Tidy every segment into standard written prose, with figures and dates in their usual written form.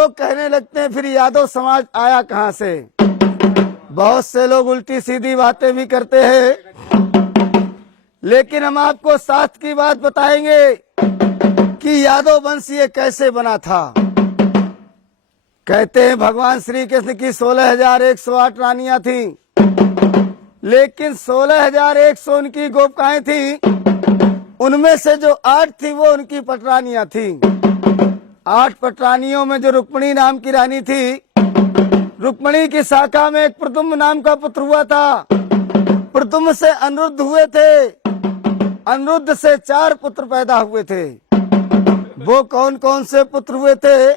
लोग कहने लगते हैं फिर यादव समाज आया कहाँ से। बहुत से लोग उल्टी सीधी बातें भी करते हैं, लेकिन हम आपको शास्त्र की बात बताएंगे कि यादव वंश ये कैसे बना था। कहते हैं भगवान श्री कृष्ण की 16,108 रानियां थीं, लेकिन 16,100 उनकी गोपिकाएं थीं, उनमें से जो 8 थी वो उनकी पटरानियां थीं। 8 पटरानियों में जो रुक्मिणी नाम की रानी थी, रुक्मिणी की शाखा में एक प्रद्युम्न नाम का पुत्र हुआ था। प्रद्युम्न से अनिरुद्ध हुए थे, अनिरुद्ध से 4 पुत्र पैदा हुए थे। वो कौन कौन से पुत्र हुए थे?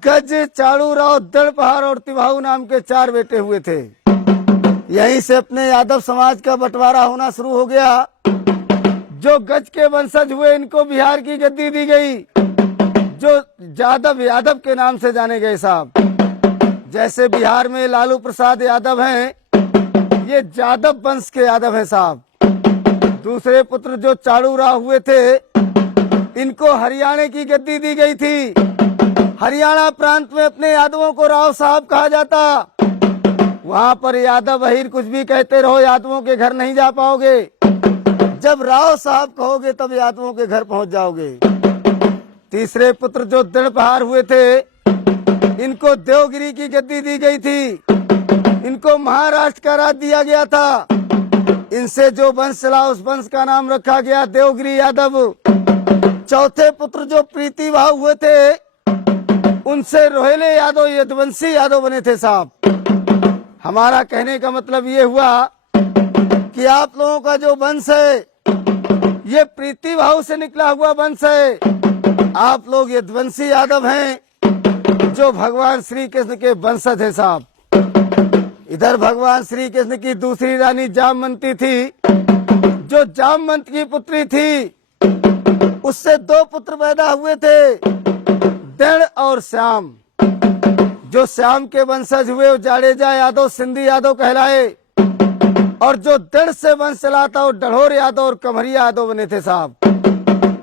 गज, चाड़ूराव, दड़पहार और तिभाऊ नाम के 4 बेटे हुए थे। यहीं से अपने यादव समाज का बंटवारा होना शुरू हो गया। जो गज के वंशज हुए इनको बिहार की गद्दी दी गई, जो यादव के नाम से जाने गए साहब। जैसे बिहार में लालू प्रसाद यादव हैं, ये यादव वंश के यादव हैं साहब। दूसरे पुत्र जो चाड़ूराव हुए थे, इनको हरियाणा की गद्दी दी गई थी। हरियाणा प्रांत में अपने यादवों को राव साहब कहा जाता। वहां पर यादव अहीर कुछ भी कहते रहो, यादवों के घर नहीं जा पाओगे। जब राव साहब कहोगे तब यादवों के घर पहुंच जाओगे। तीसरे पुत्र जो दड़पहार हुए थे, इनको देवगिरी की गद्दी दी गई थी। इनको महाराष्ट्र का राज दिया गया था। इनसे जो वंश चला उस वंश का नाम रखा गया देवगिरी यादव। चौथे पुत्र जो प्रीति भाव हुए थे, उनसे रोहिले यादव यदुवंशी यादव बने थे साहब। हमारा कहने का मतलब ये हुआ कि आप लोगों का जो वंश है ये प्रीति भाव से निकला हुआ वंश है। आप लोग यदुवंशी यादव हैं, जो भगवान श्री कृष्ण के वंशज है साहब। इधर भगवान श्री कृष्ण की दूसरी रानी जामवंती थी, जो जामवंत की पुत्री थी। उससे 2 पुत्र पैदा हुए थे, दृढ़ और श्याम। जो श्याम के वंशज हुए वो जाडेजा यादव, सिंधी यादव कहलाए, और जो दृढ़ से वंश चला था वो डढ़ोर यादव और कमरिया यादव बने थे साहब।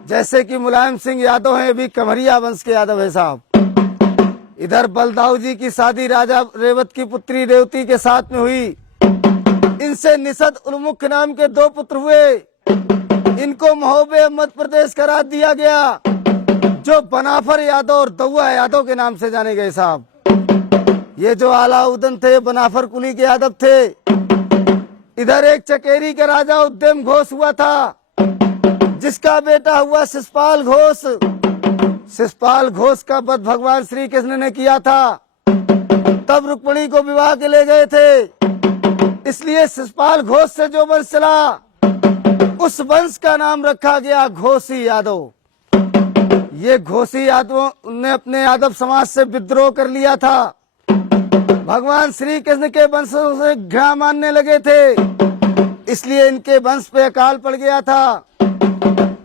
जैसे कि मुलायम सिंह यादव हैं, भी कमरिया वंश के यादव है साहब। इधर बलदाऊ जी की शादी राजा रेवत की पुत्री रेवती के साथ में हुई। इनसे निषद उन्मुख नाम के 2 पुत्र हुए। इनको महोबे मध्य प्रदेश का राज दिया गया, जो बनाफर यादव और दौआ यादव के नाम से जाने गए साहब। ये जो अलाउद्दीन थे बनाफर कुली के यादव थे। इधर एक चकेरी का राजा उद्यम घोष हुआ था, जिसका बेटा हुआ शिषपाल घोष। शिषपाल घोष का वध भगवान श्री कृष्ण ने किया था। तब रुक्मिणी को विवाह के ले गए थे, इसलिए शिषपाल घोष से जो वंश चला उस वंश का नाम रखा गया घोषी यादव। ये घोषी यादवों ने अपने यादव समाज से विद्रोह कर लिया था। भगवान श्री कृष्ण के वंशों से घृणा मानने लगे थे, इसलिए इनके वंश पे अकाल पड़ गया था।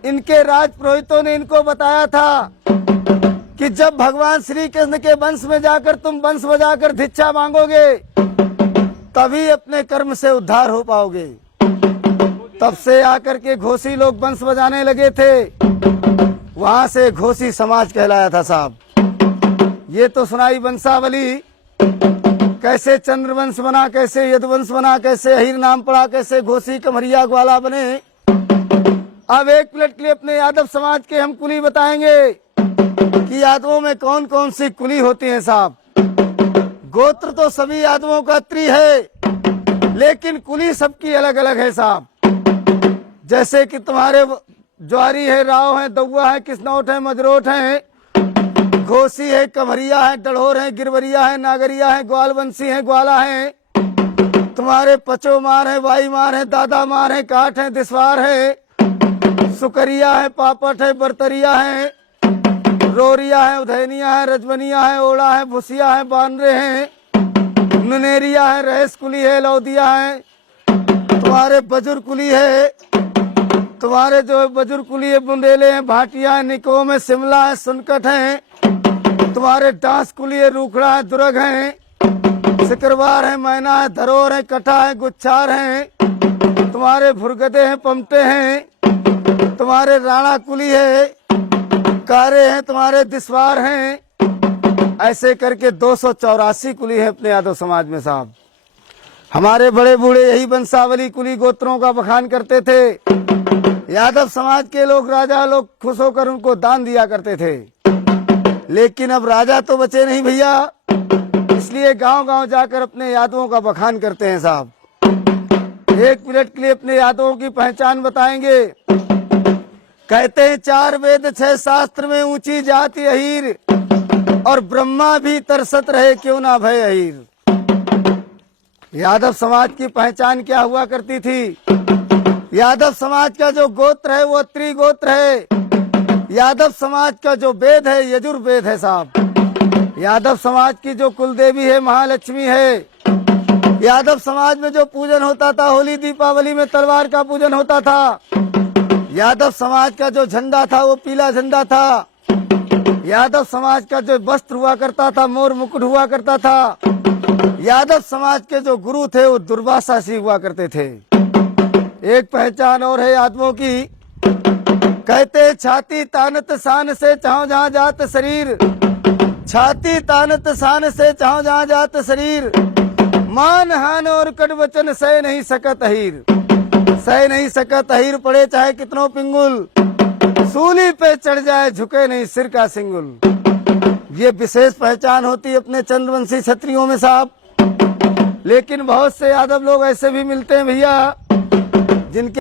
इनके राज पुरोहितों ने इनको बताया था कि जब भगवान श्री कृष्ण के वंश में जाकर तुम वंश बजाकर भिक्षा मांगोगे, तभी अपने कर्म से उद्धार हो पाओगे। तब से आकर के घोषी लोग वंश बजाने लगे थे। वहां से घोषी समाज कहलाया था साहब। ये तो सुनाई वंशावली, कैसे चंद्रवंश बना, कैसे यदुवंश बना, कैसे अहीर नाम पड़ा, कैसे घोषी, कमरिया, ग्वाला बने। अब एक मिनट के लिए अपने यादव समाज के हम कुली बताएंगे कि यादवों में कौन कौन सी कुली होती है साहब। गोत्र तो सभी यादवों का त्रि है, लेकिन कुली सबकी अलग अलग है साहब। जैसे कि तुम्हारे ज्वारी है, राव है, दौआ है, किसनौट है, मजरोट है, घोसी है, कमरिया है, डढ़ोर है, गिरवरिया है, नागरिया है, ग्वालवंशी है, ग्वाला है। तुम्हारे पचोमार है, वाईमार है, दादा मार है, काठ है, दिसवार है, सुकरिया है, पापट है, बरतरिया है, रोरिया है, उधैनिया है, रजवनिया है, ओड़ा है, भुसिया है, बानरे हैं, मुनेरिया है, रहेस कुली है, लौदिया है। तुम्हारे बजुर्ग कुली है, तुम्हारे जो बजुर्ग कुली है, बुंदेले हैं, भाटिया है, निकोम है, शिमला है, सुनकट है। तुम्हारे डांस कुली है, रूखड़ा है, दुर्ग है, सिकरवार है, मैना है, धरोर है, कटा है, गुच्छार है। तुम्हारे भुरगदे हैं, पमटे हैं। तुम्हारे राणा कुली है, कारे हैं, तुम्हारे दिसवार हैं। ऐसे करके 284 कुली है अपने यादव समाज में साहब। हमारे बड़े बूढ़े यही वंशावली कुली गोत्रों का बखान करते थे। यादव समाज के लोग, राजा लोग खुश होकर उनको दान दिया करते थे। लेकिन अब राजा तो बचे नहीं भैया, इसलिए गांव गांव जाकर अपने यादवों का बखान करते हैं साहब। 1 मिनट के लिए अपने यादवों की पहचान बताएंगे। कहते हैं 4 वेद 6 शास्त्र में ऊंची जाति अहीर, और ब्रह्मा भी तरसत रहे क्यों ना भय अहीर। यादव समाज की पहचान क्या हुआ करती थी? यादव समाज का जो गोत्र है वो त्रिगोत्र है। यादव समाज का जो वेद है यजुर्वेद है साहब। यादव समाज की जो कुलदेवी है महालक्ष्मी है। यादव समाज में जो पूजन होता था, होली दीपावली में तलवार का पूजन होता था। यादव समाज का जो झंडा था वो पीला झंडा था। यादव समाज का जो वस्त्र हुआ करता था मोर मुकुट हुआ करता था। यादव समाज के जो गुरु थे वो दुर्वासासी हुआ करते थे। एक पहचान और है यादवों की। कहते छाती तानत शान से चाहो जहाँ जात शरीर, छाती तानत शान से चाहो जहाँ जात शरीर, मान हान और कट वचन सह नहीं सकत अहीर। सह नहीं सकत अहीर पड़े चाहे कितनों पिंगुल, सूली पे चढ़ जाए झुके नहीं सिर का सिंगुल। ये विशेष पहचान होती अपने चंद्रवंशी क्षत्रियों में साहब। लेकिन बहुत से यादव लोग ऐसे भी मिलते हैं भैया जिनके